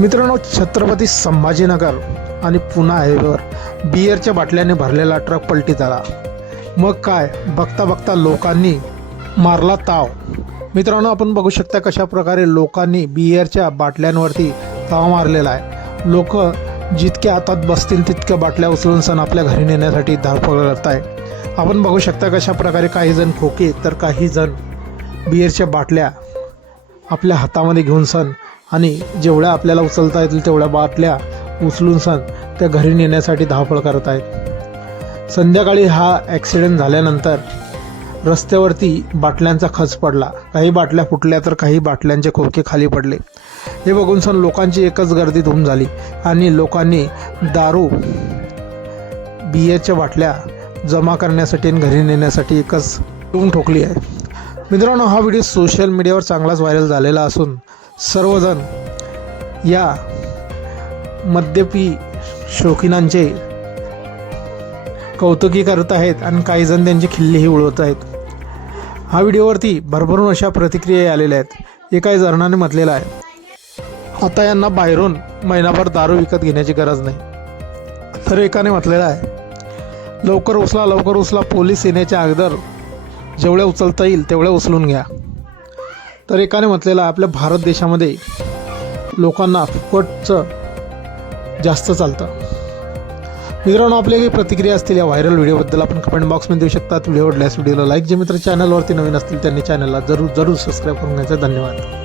मित्रांनो छत्रपती संभाजीनगर आणि पुणा हायवेवर बिअरच्या बाटल्याने भरलेला ट्रक पलटी झाला मग काय? बघता बघता लोकांनी मारला ताव. मित्रांनो आपण बघू शकता कशा प्रकारे लोकांनी बिअरच्या बाटल्यांवरती ताव मारलेला आहे. लोक जितक्या हातात बसतील तितक्या बाटल्या उचलून सण आपल्या घरी नेण्यासाठी धावपळ करत आहे आपण बघू शकता कशा प्रकारे काही जण खोके तर काही जण बिअरच्या बाटल्या आपल्या हातामध्ये घेऊन सण आणि जेवढ्या आपल्याला उचलता येतील तेवढ्या बाटल्या उचलून सण त्या घरी नेण्यासाठी धावपळ करत आहेत. संध्याकाळी हा ॲक्सिडेंट झाल्यानंतर रस्त्यावरती बाटल्यांचा खच पडला. काही बाटल्या फुटल्या तर काही बाटल्यांचे खोके खाली पडले. हे बघून सण लोकांची एकच गर्दी धूम झाली आणि लोकांनी दारू बियाच्या बाटल्या जमा करण्यासाठी आणि घरी नेण्यासाठी एकच टूम ठोकली आहे. मित्रांनो हा व्हिडिओ सोशल मीडियावर चांगलाच व्हायरल झालेला असून सर्वजण या मद्यपी शौकीनांचे कौतुकी करत आहेत आणि काही जण त्यांची खिल्लीही उडवत आहेत. हा व्हिडिओवरती भरभरून अशा प्रतिक्रिया आलेल्या आहेत. एका जरणाने म्हटलेलं आहे आता यांना बाहेरून महिनाभर दारू विकत घेण्याची गरज नाही. तर एकाने म्हटलेलं आहे लवकर उचला लवकर उचला पोलीस येण्याच्या अगोदर जेवढ्या उचलता येईल तेवढ्या उचलून घ्या. तर एकाने म्हटलेलं आहे, आपल्या भारत देशामध्ये लोकांना फुकटचं जास्त चालतं. मित्रांनो आपल्या काही प्रतिक्रिया असतील या व्हायरल व्हिडिओबद्दल आपण कमेंट बॉक्समध्ये देऊ शकतात. व्हिडिओ आवडल्यास व्हिडिओला लाईक जे मित्र चॅनलवरती नवीन असतील त्यांनी चॅनलला जरूर जरूर सबस्क्राईब करून घ्यायचं. धन्यवाद.